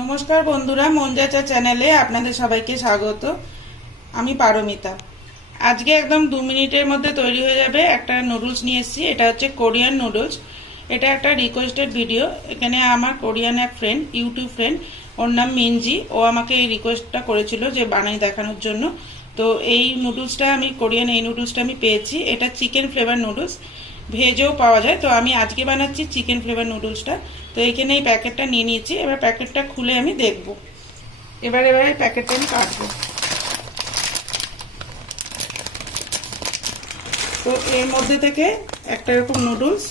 নমস্কার বন্ধুরা মঞ্জাচা চ্যানেলে আপনাদের সবাইকে স্বাগত। আমি পারমিতা। আজকে একদম দু মিনিটের মধ্যে তৈরি হয়ে যাবে একটা নুডলস নিয়ে এসেছি। এটা হচ্ছে কোরিয়ান নুডলস এটা একটা রিকোয়েস্টেড ভিডিও এখানে আমার কোরিয়ান এক ফ্রেন্ড ইউটিউব ফ্রেন্ড ওর নাম মিনজি। ও আমাকে এই রিকোয়েস্টটা করেছিল যে বানাই দেখানোর জন্য। তো এই নুডলসটা আমি, কোরিয়ান এই নুডলসটা আমি পেয়েছি। এটা চিকেন ফ্লেভার নুডলস। ভেজেও পাওয়া যায়। তো আমি আজকে বানাচ্ছি চিকেন ফ্লেভার নুডলসটা। তো এখানে এই প্যাকেটটা নিয়ে নিয়েছি। এবার প্যাকেটটা খুলে আমি দেখব। এবার এবার এই প্যাকেটটা আমি কাটবো। তো এর মধ্যে থেকে একটা এরকম নুডলস,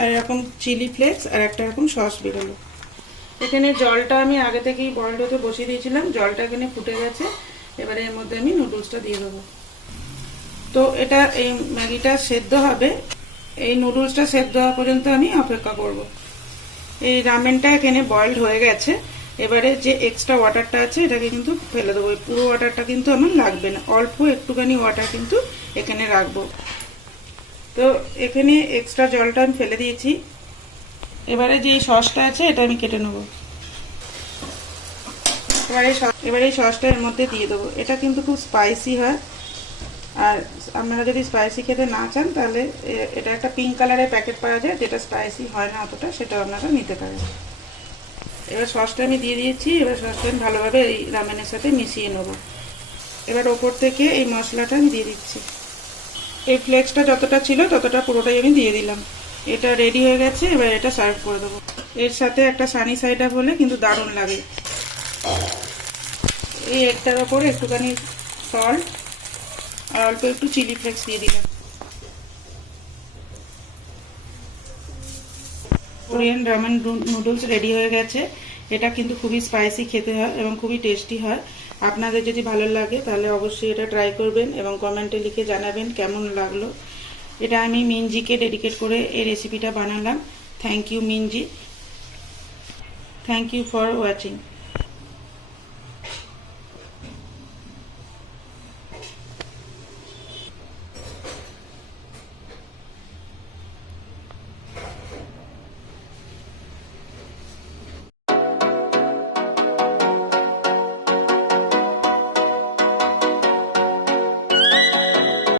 আর এরকম চিলি ফ্লেক্স, আর একটা এরকম সস বেরোলো। এখানে জলটা আমি আগে থেকেই বয়েল হতে বসিয়ে দিয়েছিলাম। জলটা এখানে ফুটে গেছে। এবারে এর মধ্যে আমি নুডলসটা দিয়ে দেবো। তো এটা এই ম্যাগিটা সেদ্ধ হবে। এই নুডলসটা সেদ্ধ হওয়া পর্যন্ত আমি অপেক্ষা করব। এই রামেনটা এখানে বয়েলড হয়ে গেছে। এবারে যে এক্সট্রা ওয়াটারটা আছে, এটাকে কিন্তু ফেলে দেবো। পুরো ওয়াটারটা কিন্তু আমার লাগবে না। অল্প একটুখানি ওয়াটার কিন্তু এখানে রাখব। তো এখানে এক্সট্রা জলটা আমি ফেলে দিয়েছি। এবারে যে সসটা আছে, এটা আমি কেটে নেব। এবারে এবারে এই সসটা এর মধ্যে দিয়ে দেবো। এটা কিন্তু খুব স্পাইসি হয়। আর আপনারা যদি স্পাইসি খেতে না চান, তাহলে এটা একটা পিঙ্ক কালারের প্যাকেট পাওয়া যায়, যেটা স্পাইসি হয় না অতটা সেটা আপনারা নিতে পারেন। এবার সসটা আমি দিয়ে দিয়েছি। এবার সসটা আমি ভালোভাবে এই রামেনের সাথে মিশিয়ে নেব। এবার ওপর থেকে এই মশলাটা আমি দিয়ে দিচ্ছি। এই ফ্লেক্সটা যতটা ছিল, ততটা পুরোটাই আমি দিয়ে দিলাম। এটা রেডি হয়ে গেছে, এবার এটা সার্ভ করে দেবো। এর সাথে একটা সানি সাইড হলে কিন্তু দারুণ লাগে। এই একটার ওপরে একটুখানি সল্ট আর অল্প একটু চিলি ফ্লেক্স দিয়ে দিলাম। কোরিয়ান রামেন নুডলস রেডি হয়ে গেছে। এটা কিন্তু খুবই স্পাইসি খেতে হয় এবং খুবই টেস্টি হয়। আপনাদের যদি ভালো লাগে তাহলে অবশ্যই এটা ট্রাই করবেন এবং কমেন্টে লিখে জানাবেন কেমন লাগল। এটা আমি মিনজিকে ডেডিকেট করে এই রেসিপিটা বানালাম। Thank you Minji. Thank you for watching